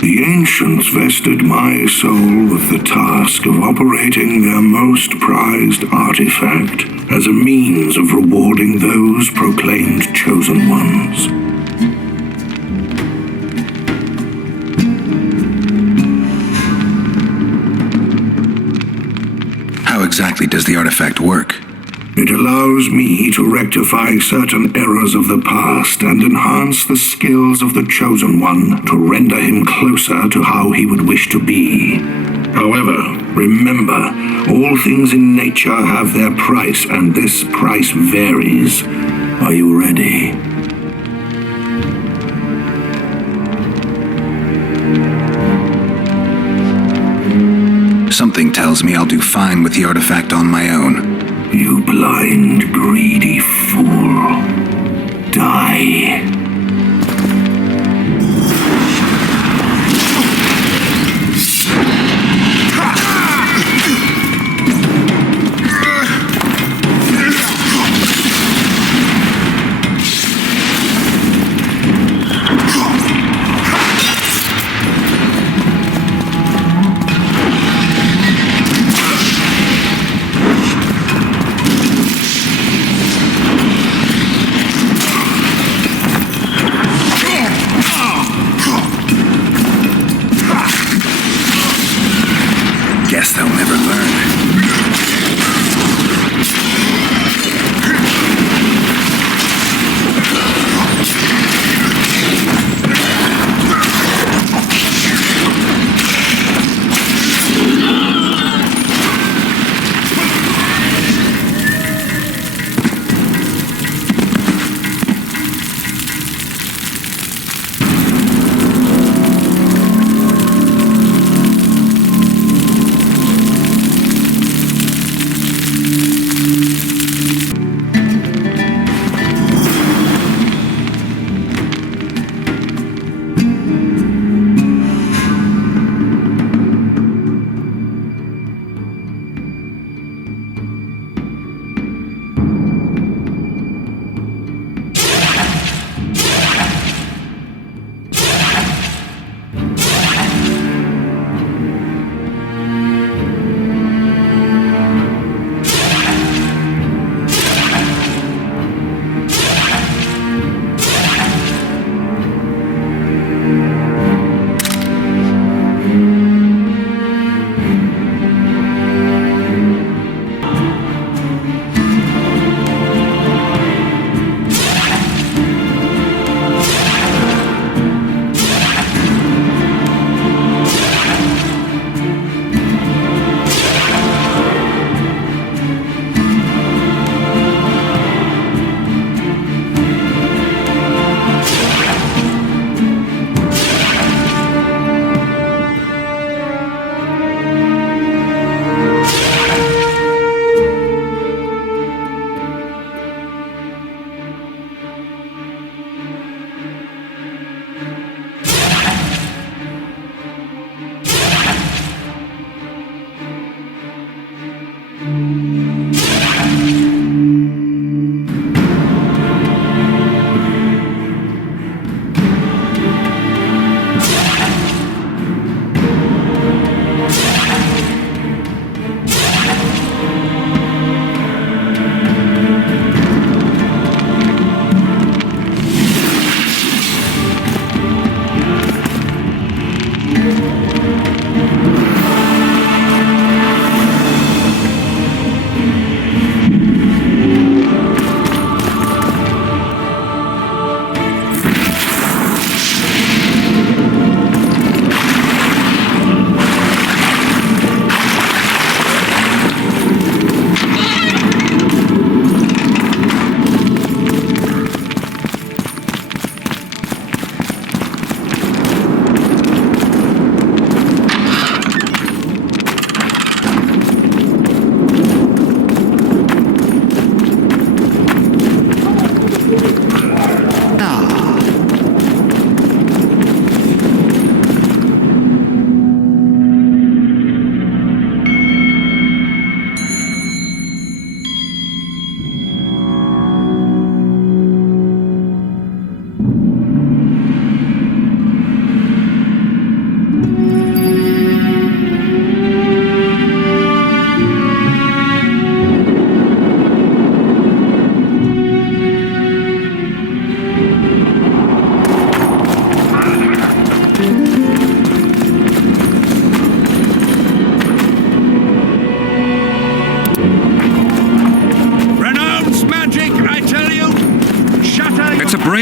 The ancients vested my soul with the task of operating their most prized artifact as a means of rewarding those proclaimed chosen ones. How exactly does the artifact work? It allows me to rectify certain errors of the past and enhance the skills of the Chosen One to render him closer to how he would wish to be. However, remember, all things in nature have their price, and this price varies. Are you ready? Something tells me I'll do fine with the artifact on my own. You blind, greedy fool. Die.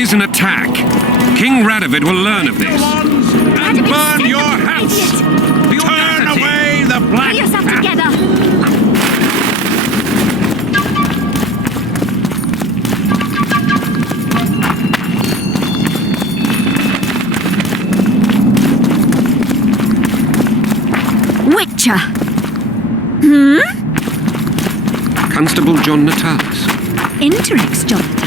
raise an attack. King Radovid will learn of this. And burn your house! Turn away the black Pull yourself cat! together! Witcher! Constable John Natalis. Intrigues, Jonathan.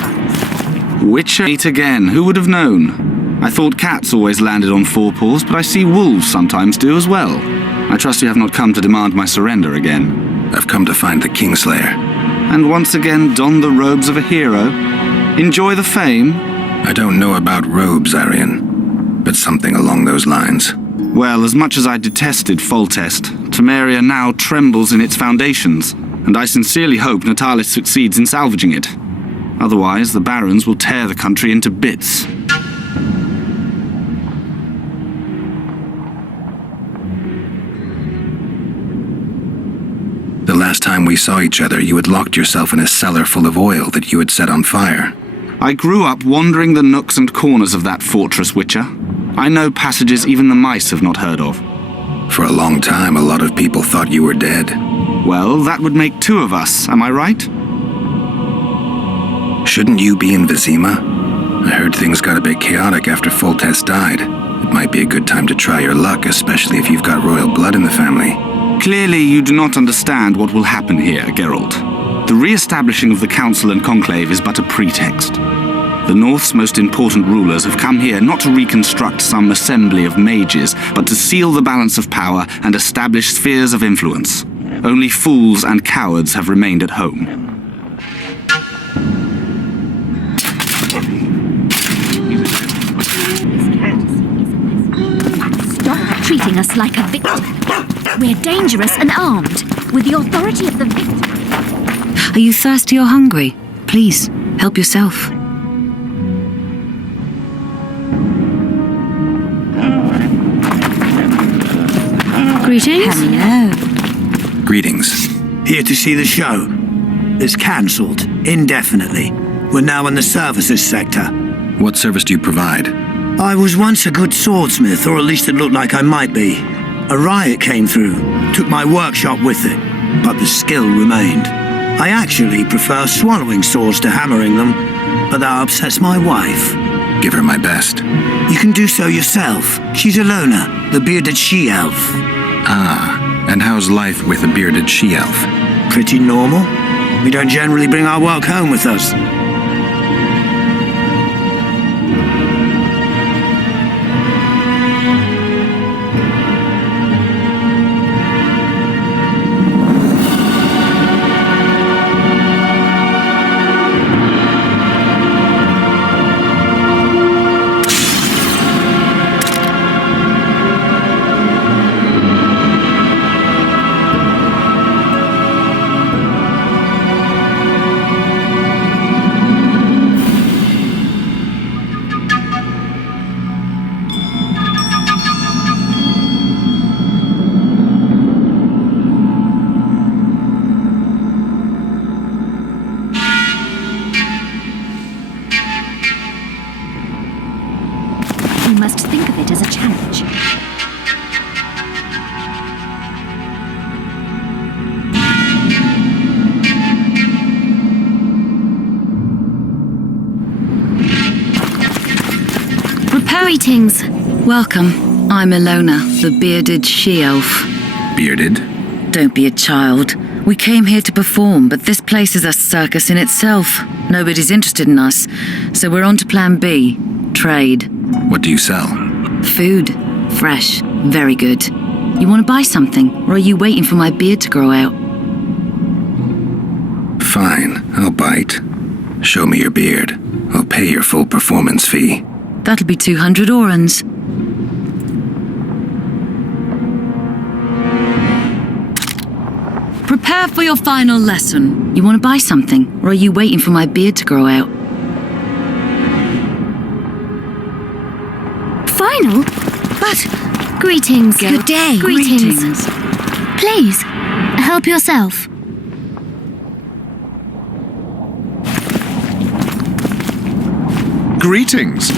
Witcher 8 again, who would have known? I thought cats always landed on four paws, but I see wolves sometimes do as well. I trust you have not come to demand my surrender again. I've come to find the Kingslayer. And once again don the robes of a hero? Enjoy the fame? I don't know about robes, Arian, but something along those lines. Well, as much as I detested Foltest, Temeria now trembles in its foundations, and I sincerely hope Natalis succeeds in salvaging it. Otherwise, the barons will tear the country into bits. The last time we saw each other, you had locked yourself in a cellar full of oil that you had set on fire. I grew up wandering the nooks and corners of that fortress, Witcher. I know passages even the mice have not heard of. For a long time, a lot of people thought you were dead. Well, that would make two of us, am I right? Shouldn't you be in Vizima? I heard things got a bit chaotic after Foltest died. It might be a good time to try your luck, especially if you've got royal blood in the family. Clearly, you do not understand what will happen here, Geralt. The re-establishing of the Council and Conclave is but a pretext. The North's most important rulers have come here not to reconstruct some assembly of mages, but to seal the balance of power and establish spheres of influence. Only fools and cowards have remained at home. Stop treating us like a victim. We're dangerous and armed, with the authority of the victim. Are you thirsty or hungry? Please, help yourself. Greetings. Hello. Greetings. Here to see the show. It's cancelled, indefinitely. We're now in the services sector. What service do you provide? I was once a good swordsmith, or at least it looked like I might be. A riot came through, took my workshop with it, but the skill remained. I actually prefer swallowing swords to hammering them, but that upsets my wife. Give her my best. You can do so yourself. She's Ilona, the bearded she-elf. Ah, and how's life with a bearded she-elf? Pretty normal. We don't generally bring our work home with us. We must think of it as a challenge. Greetings. Welcome. I'm Ilona, the bearded she-elf. Bearded? Don't be a child. We came here to perform, but this place is a circus in itself. Nobody's interested in us, so we're on to plan B, trade. What do you sell? Food. Fresh. Very good. You want to buy something, or are you waiting for my beard to grow out? Fine, I'll bite. Show me your beard. I'll pay your full performance fee. That'll be 200 orans. Prepare for your final lesson. You want to buy something, or are you waiting for my beard to grow out? Final? But... Greetings. Good day. Greetings. Please, help yourself. Greetings.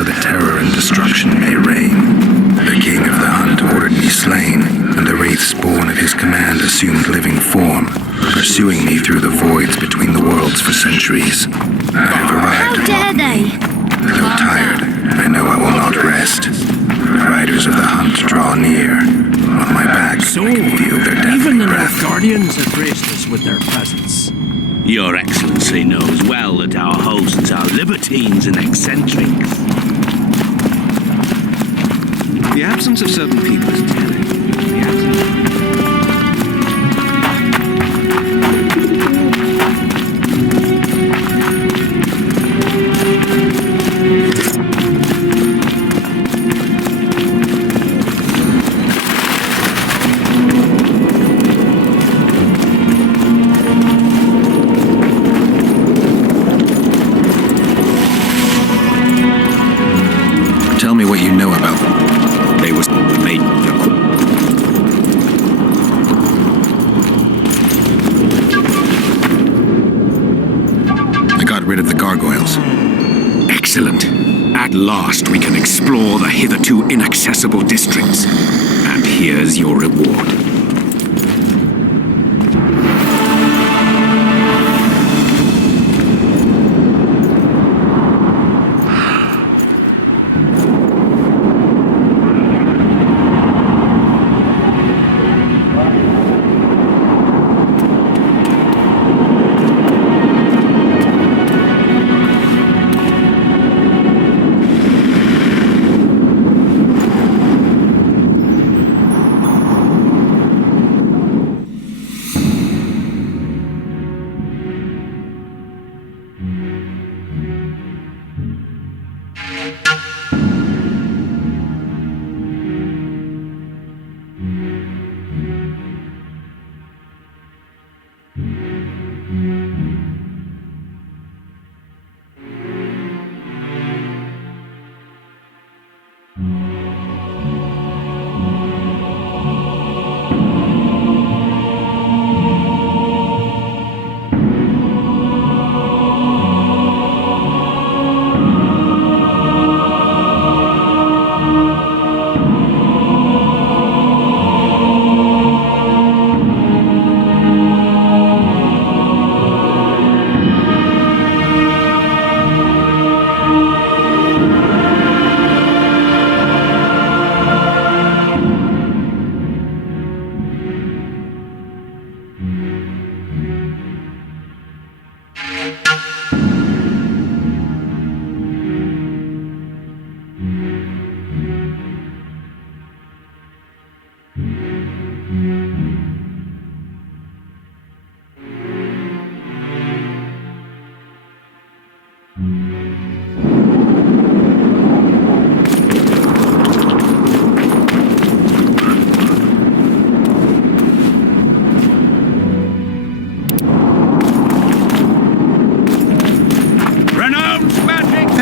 So that terror and destruction may reign. The king of the hunt ordered me slain, and the wraiths born of his command assumed living form, pursuing me through the voids between the worlds for centuries. I have arrived. How dare they? Though tired, I know I will not rest. The riders of the hunt draw near. On my back, So, I can feel their deathly even the breath. North Guardians have graced us with their presence. Your Excellency knows well that our hosts are libertines and eccentrics. The absence of certain people is telling. The absence Tell me what you know about them. they was made. I got rid of the gargoyles. Excellent. At last we can explore the hitherto inaccessible districts. And here's your reward.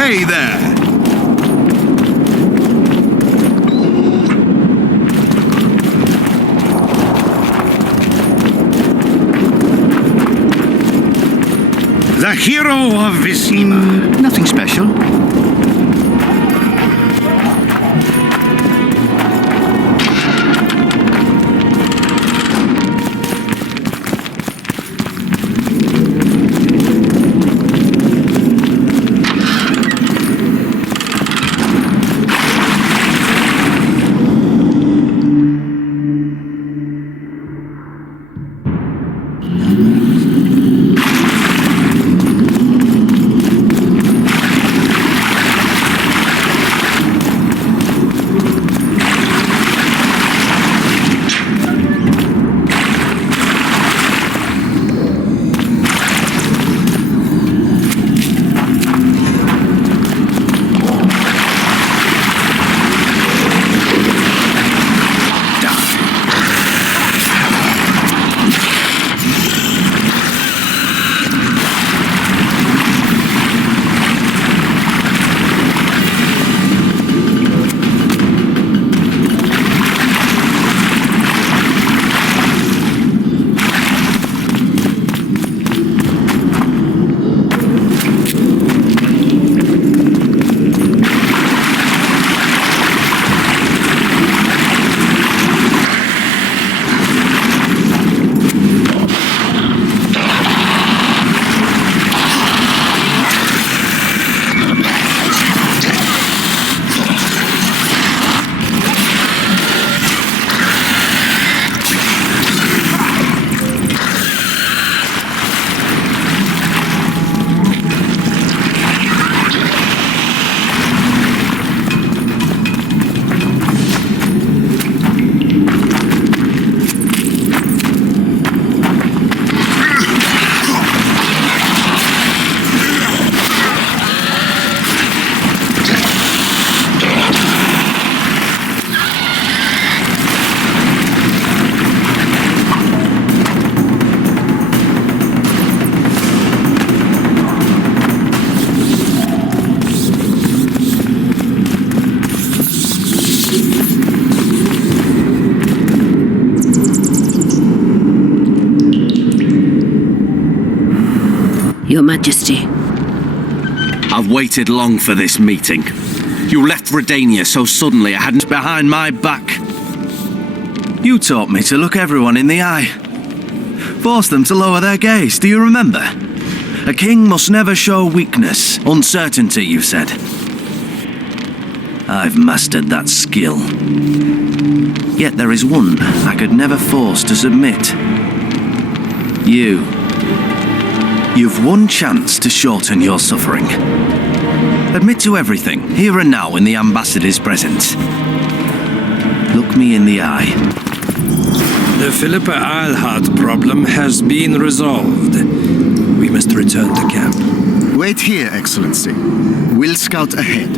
Hey there! the hero of Visima. Nothing special. Your Majesty. I've waited long for this meeting. You left Redania so suddenly I hadn't behind my back. You taught me to look everyone in the eye. Forced them to lower their gaze, do you remember? A king must never show weakness, uncertainty, you said. I've mastered that skill. Yet there is one I could never force to submit. You've one chance to shorten your suffering. Admit to everything, here and now in the ambassador's presence. Look me in the eye. The Phillipa Alhad problem has been resolved. We must return to camp. Wait here, Excellency. We'll scout ahead.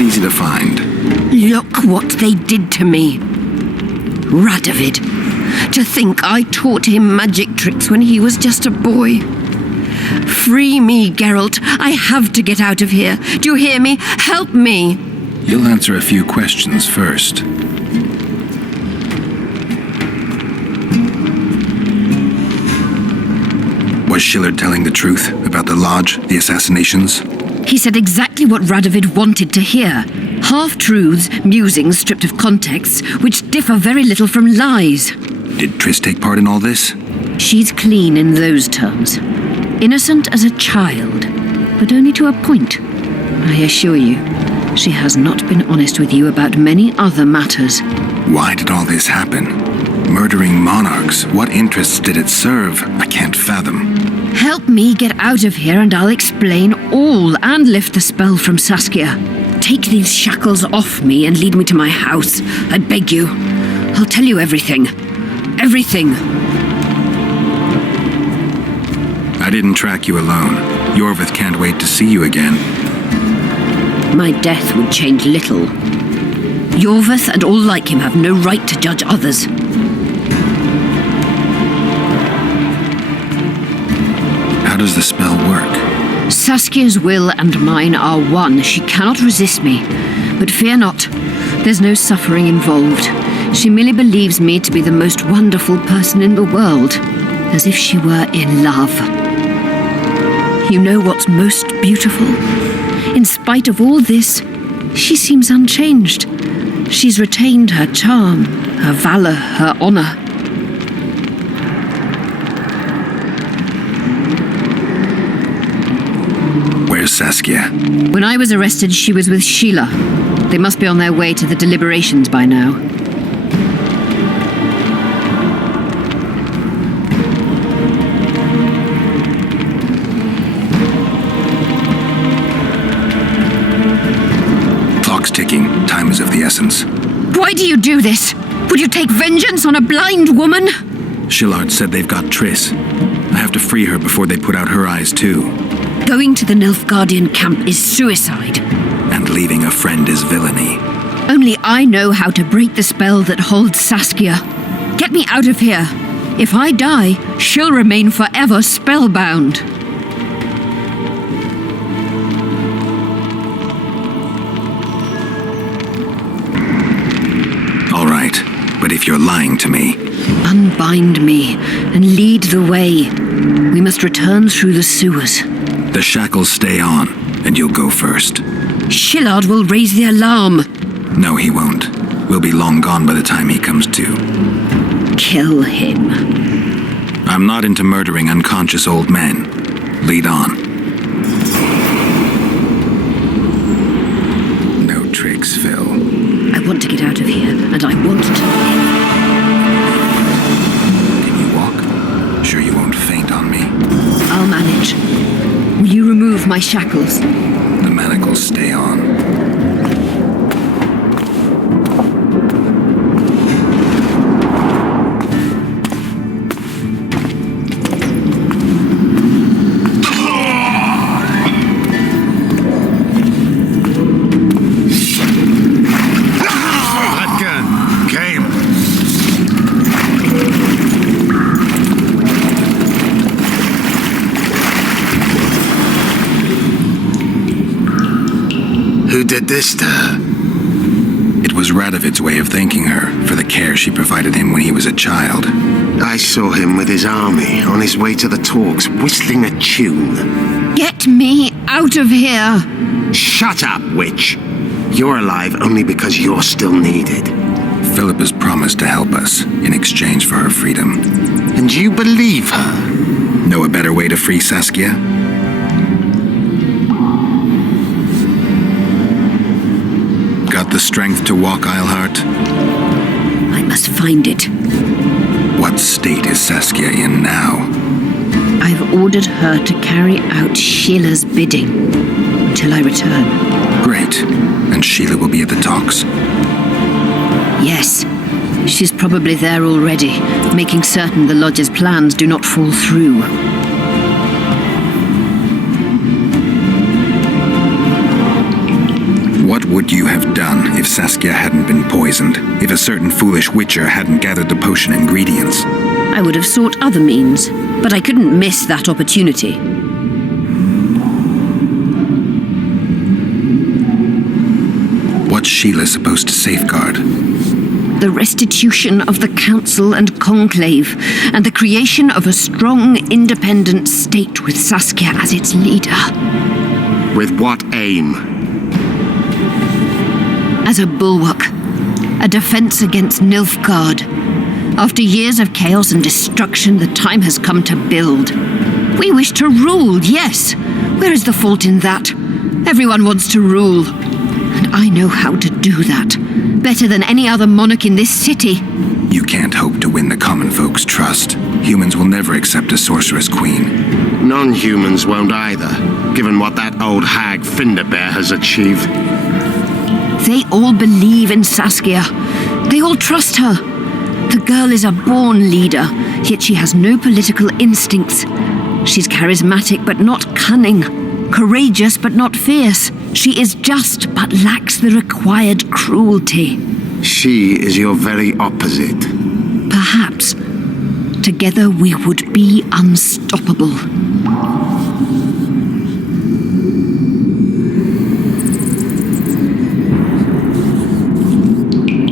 Easy to find. Look what they did to me. Radovid. To think I taught him magic tricks when he was just a boy. Free me, Geralt. I have to get out of here. Do you hear me? Help me. You'll answer a few questions first. Was Schiller telling the truth about the lodge, the assassinations? He said exactly what Radovid wanted to hear. Half-truths, musings stripped of context, which differ very little from lies. Did Triss take part in all this? She's clean in those terms. Innocent as a child, but only to a point. I assure you, she has not been honest with you about many other matters. Why did all this happen? Murdering monarchs, what interests did it serve? I can't fathom. Help me get out of here and I'll explain all and lift the spell from Saskia. Take these shackles off me and lead me to my house. I beg you. I'll tell you everything. Everything. I didn't track you alone. Iorveth can't wait to see you again. My death would change little. Iorveth and all like him have no right to judge others. How does the spell work? Saskia's will and mine are one. She cannot resist me. But fear not. There's no suffering involved. She merely believes me to be the most wonderful person in the world. As if she were in love. You know what's most beautiful? In spite of all this, she seems unchanged. She's retained her charm, her valor, her honor. Where's Saskia? When I was arrested, she was with Sheila. They must be on their way to the deliberations by now. Clock's ticking. Time is of the essence. Why do you do this? Would you take vengeance on a blind woman? Shillard said they've got Triss. I have to free her before they put out her eyes too. Going to the Nilfgaardian camp is suicide. And leaving a friend is villainy. Only I know how to break the spell that holds Saskia. Get me out of here. If I die, she'll remain forever spellbound. All right, but if you're lying to me... Unbind me and lead the way. We must return through the sewers. The shackles stay on, and you'll go first. Shillard will raise the alarm. No, he won't. We'll be long gone by the time he comes to. Kill him. I'm not into murdering unconscious old men. Lead on. No tricks, Phil. I want to get out of here, and I want to live. Can you walk? Sure you won't faint on me? I'll manage. Will you remove my shackles? The manacles stay on. Who did this to her? It was Radovid's way of thanking her for the care she provided him when he was a child. I saw him with his army on his way to the talks, whistling a tune. Get me out of here! Shut up, witch! You're alive only because you're still needed. Phillipa's promised to help us in exchange for her freedom. And you believe her? Know a better way to free Saskia? Got the strength to walk, Eilhart? I must find it. What state is Saskia in now? I've ordered her to carry out Sheila's bidding until I return. Great. And Sheila will be at the talks? Yes. She's probably there already, making certain the Lodge's plans do not fall through. What would you have done if Saskia hadn't been poisoned? If a certain foolish witcher hadn't gathered the potion ingredients? I would have sought other means, but I couldn't miss that opportunity. Sheila's supposed to safeguard? The restitution of the Council and Conclave, and the creation of a strong, independent state with Saskia as its leader. With what aim? As a bulwark, a defense against Nilfgaard. After years of chaos and destruction, the time has come to build. We wish to rule, yes. Where is the fault in that? Everyone wants to rule. And I know how to do that. Better than any other monarch in this city. You can't hope to win the common folk's trust. Humans will never accept a sorceress queen. Non-humans won't either, given what that old hag Phillipa has achieved. They all believe in Saskia. They all trust her. The girl is a born leader, yet she has no political instincts. She's charismatic but not cunning, courageous but not fierce. She is just but lacks the required cruelty. She is your very opposite. Perhaps. Together we would be unstoppable.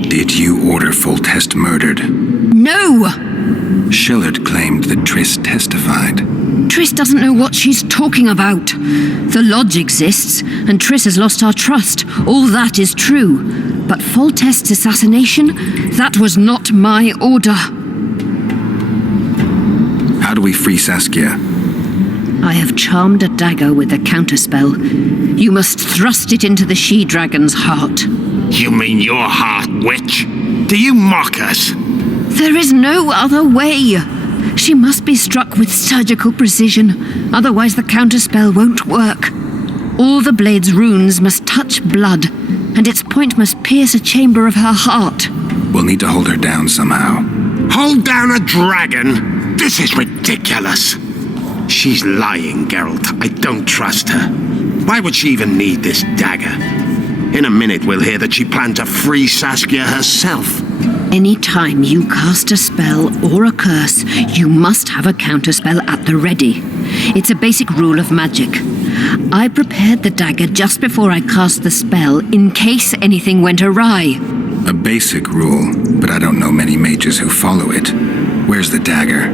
Did you order Foltest murdered? No! Shillard claimed that Triss testified. Triss doesn't know what she's talking about. The Lodge exists, and Triss has lost our trust. All that is true. But Foltest's assassination, that was not my order. How do we free Saskia? I have charmed a dagger with a counterspell. You must thrust it into the she-dragon's heart. You mean your heart, witch? Do you mock us? There is no other way. She must be struck with surgical precision, otherwise the counterspell won't work. All the blade's runes must touch blood, and its point must pierce a chamber of her heart. We'll need to hold her down somehow. Hold down a dragon? This is ridiculous. She's lying, Geralt. I don't trust her. Why would she even need this dagger? In a minute we'll hear that she planned to free Saskia herself. Any time you cast a spell or a curse, you must have a counterspell at the ready. It's a basic rule of magic. I prepared the dagger just before I cast the spell in case anything went awry. A basic rule, but I don't know many mages who follow it. Where's the dagger?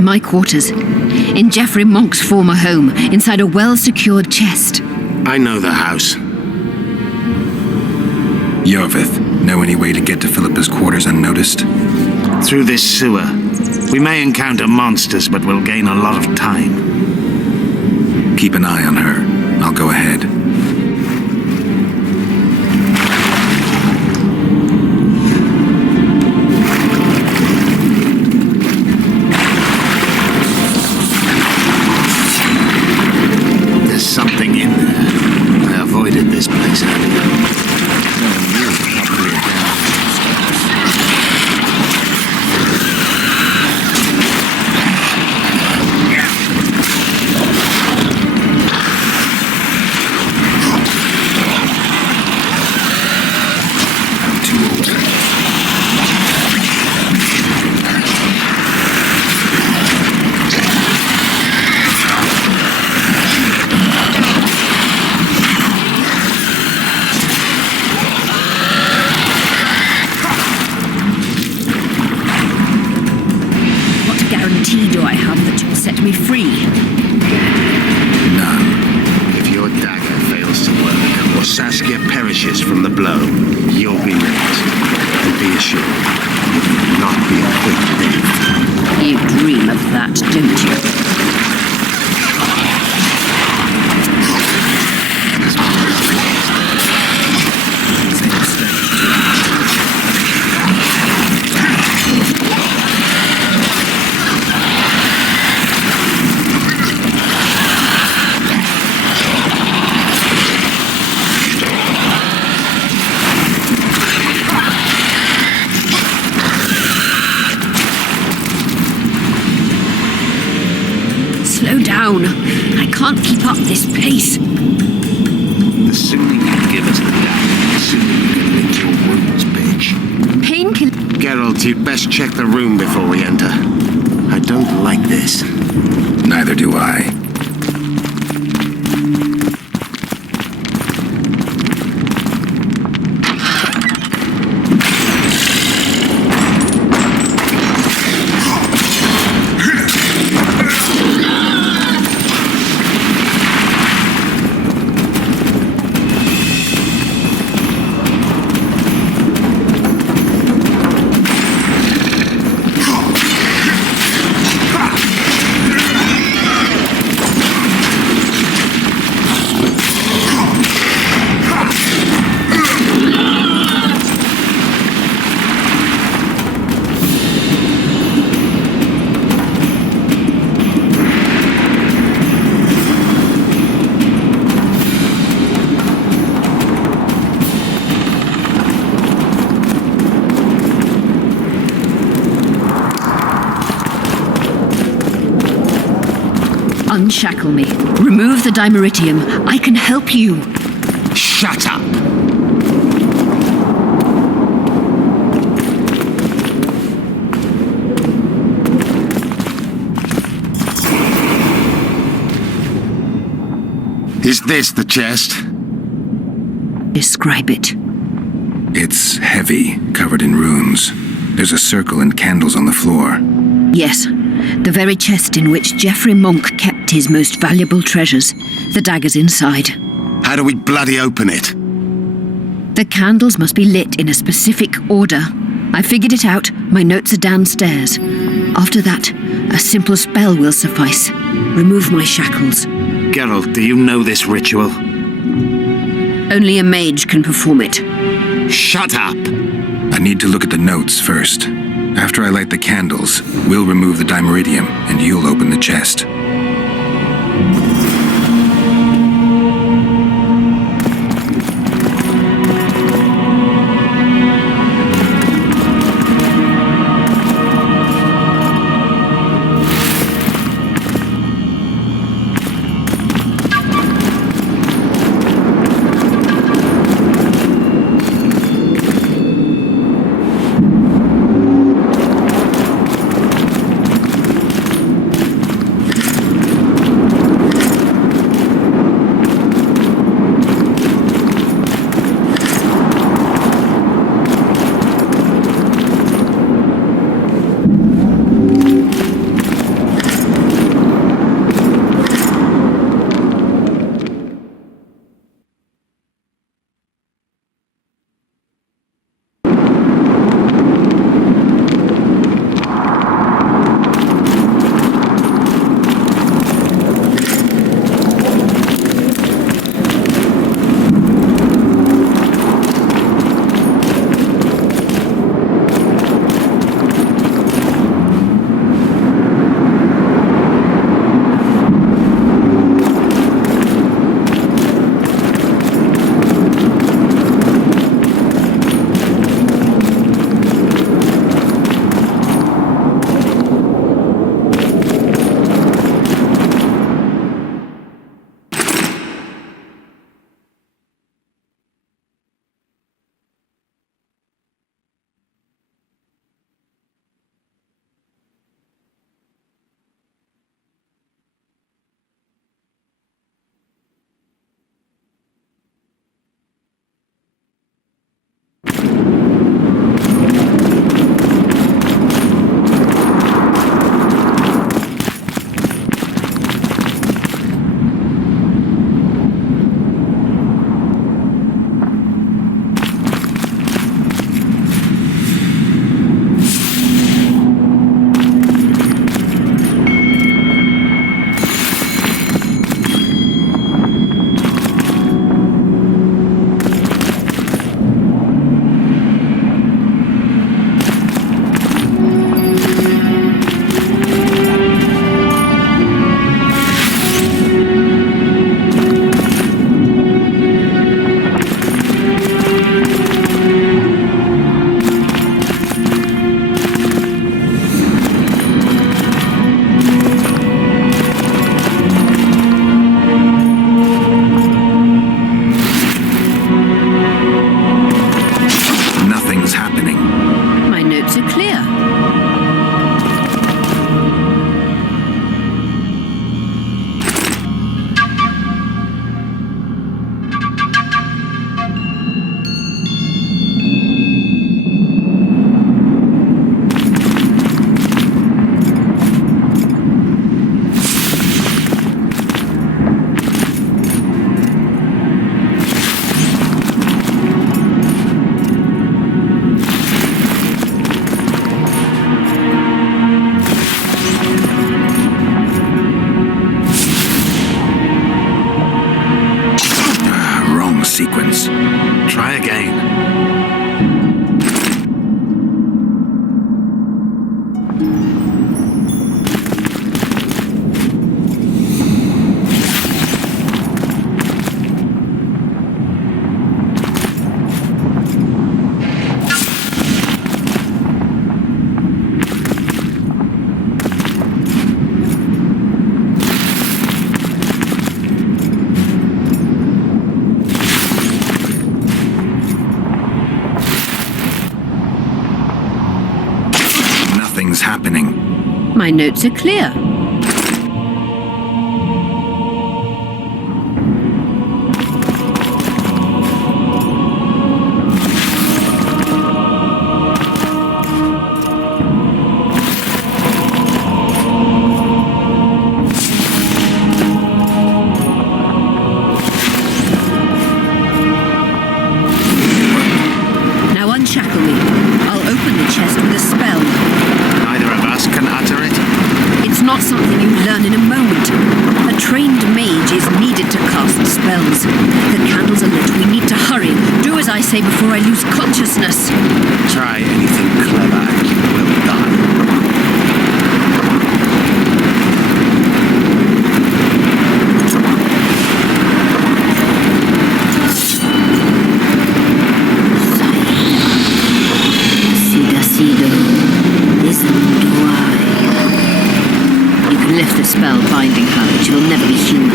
My quarters. In Geoffrey Monk's former home, inside a well-secured chest. I know the house. Iorveth, know any way to get to Phillipa's quarters unnoticed? Through this sewer. We may encounter monsters, but we'll gain a lot of time. Keep an eye on her. I'll go ahead. There's something in there. I avoided this place earlier. From the blow, you'll be licked. And be assured, you will not be a quick death. You dream of that, don't you? I can't keep up this pace. The sooner you give us the dagger, the sooner you can lick your wounds, bitch. Painkiller. Geralt, you'd best check the room before we enter. I don't like this. Neither do I. Unshackle me. Remove the dimeritium. I can help you. Shut up! Is this the chest? Describe it. It's heavy, covered in runes. There's a circle and candles on the floor. Yes, the very chest in which Geoffrey Monk kept his most valuable treasures. The dagger's inside. How do we bloody open it? The candles must be lit in a specific order. I figured it out. My notes are downstairs. After that, a simple spell will suffice. Remove my shackles. Geralt, do you know this ritual? Only a mage can perform it. Shut up! I need to look at the notes first. After I light the candles, we'll remove the dimeritium, and you'll open the chest. Nothing's happening. My notes are clear. Unshackle me. I'll open the chest with a spell. Neither of us can utter it. It's not something you learn in a moment. A trained mage is needed to cast spells. The candles are lit. We need to hurry. Do as I say before I lose consciousness. Try anything clever and you will die. Lift the spell binding her, but she will never be human.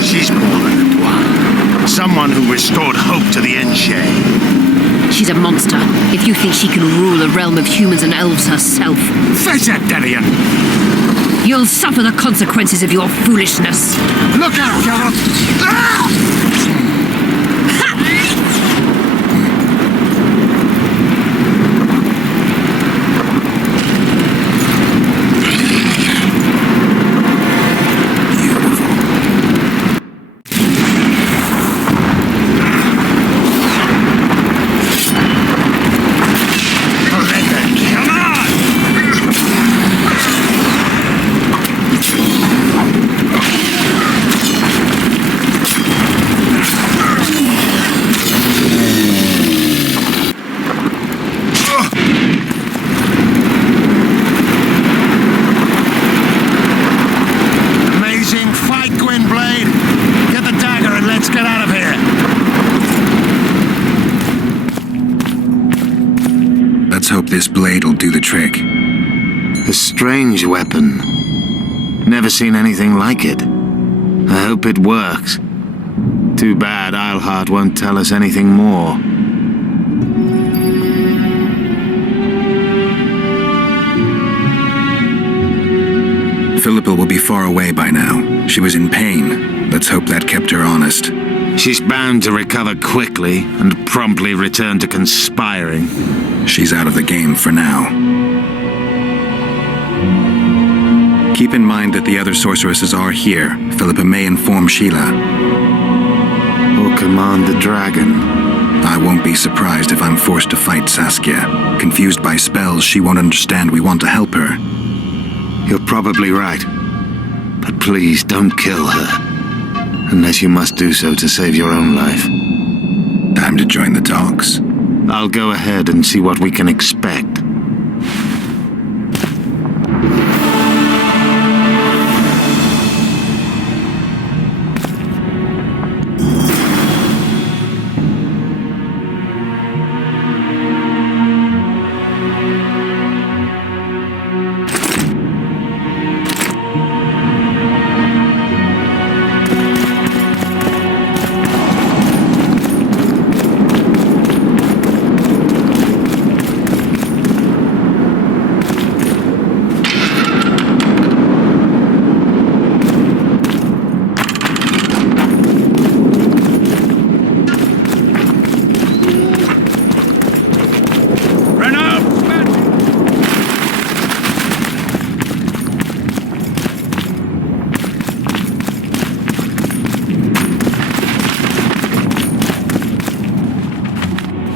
She's more than a dwarf. Someone who restored hope to the Enshade. She's a monster. If you think she can rule a realm of humans and elves herself. Vegetarian! You'll suffer the consequences of your foolishness. Look out, Geralt! Ah! This blade'll do the trick. A strange weapon. Never seen anything like it. I hope it works. Too bad Eilhart won't tell us anything more. Phillipa will be far away by now. She was in pain. Let's hope that kept her honest. She's bound to recover quickly and promptly return to conspiring. She's out of the game for now. Keep in mind that the other sorceresses are here. Phillipa may inform Sheila. Or command the dragon. I won't be surprised if I'm forced to fight Saskia. Confused by spells, she won't understand we want to help her. You're probably right. But please don't kill her. Unless you must do so to save your own life. Time to join the talks. I'll go ahead and see what we can expect.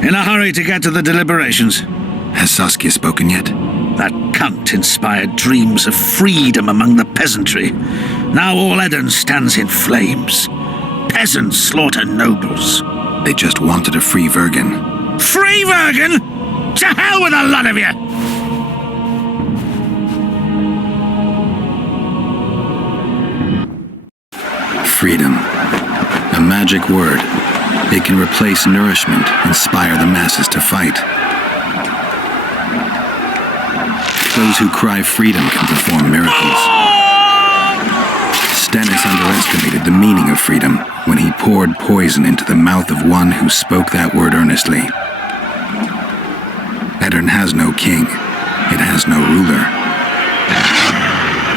In a hurry to get to the deliberations. Has Saskia spoken yet? That cunt inspired dreams of freedom among the peasantry. Now all Eden stands in flames. Peasants slaughter nobles. They just wanted a free Virgin. Free Virgin? To hell with a lot of you! Freedom. A magic word. It can replace nourishment, inspire the masses to fight. Those who cry freedom can perform miracles. Stannis underestimated the meaning of freedom when he poured poison into the mouth of one who spoke that word earnestly. Edirn has no king. it has no ruler.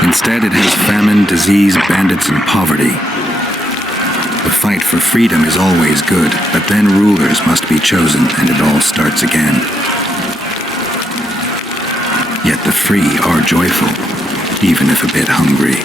Instead, it has famine, disease, bandits, and poverty. The fight for freedom is always good, but then rulers must be chosen and it all starts again. Yet the free are joyful, even if a bit hungry.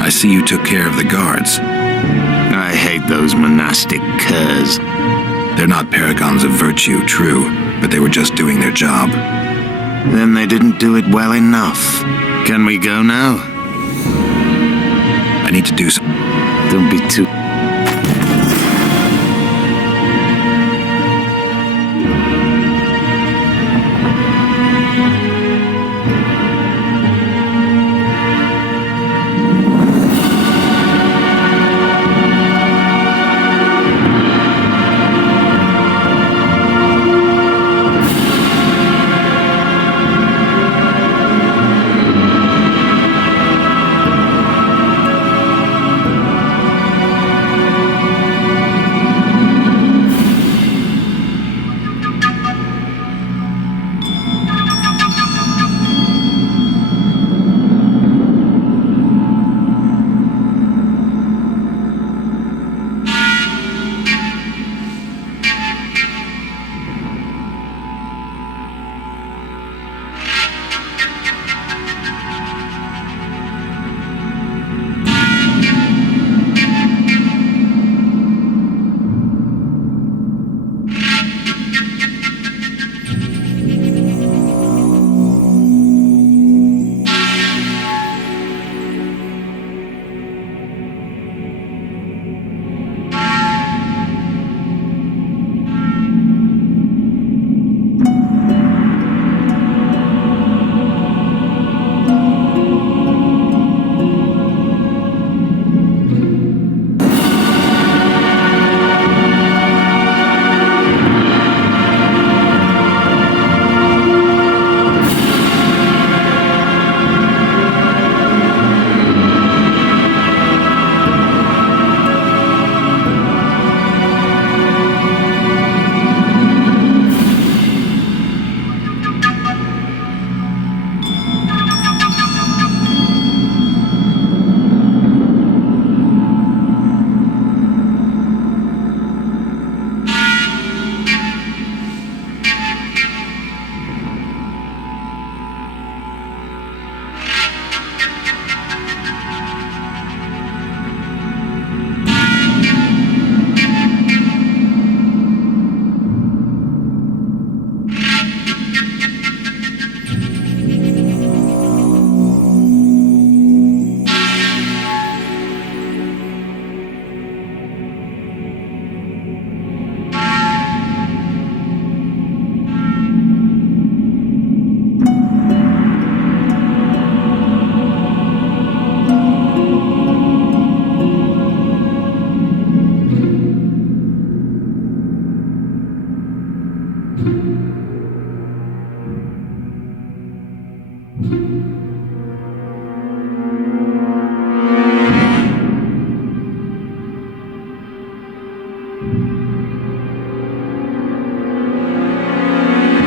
I see you took care of the guards. I hate those monastic curs. They're not paragons of virtue, true, but they were just doing their job. Then they didn't do it well enough. Can we go now? I need to do some... Don't be too...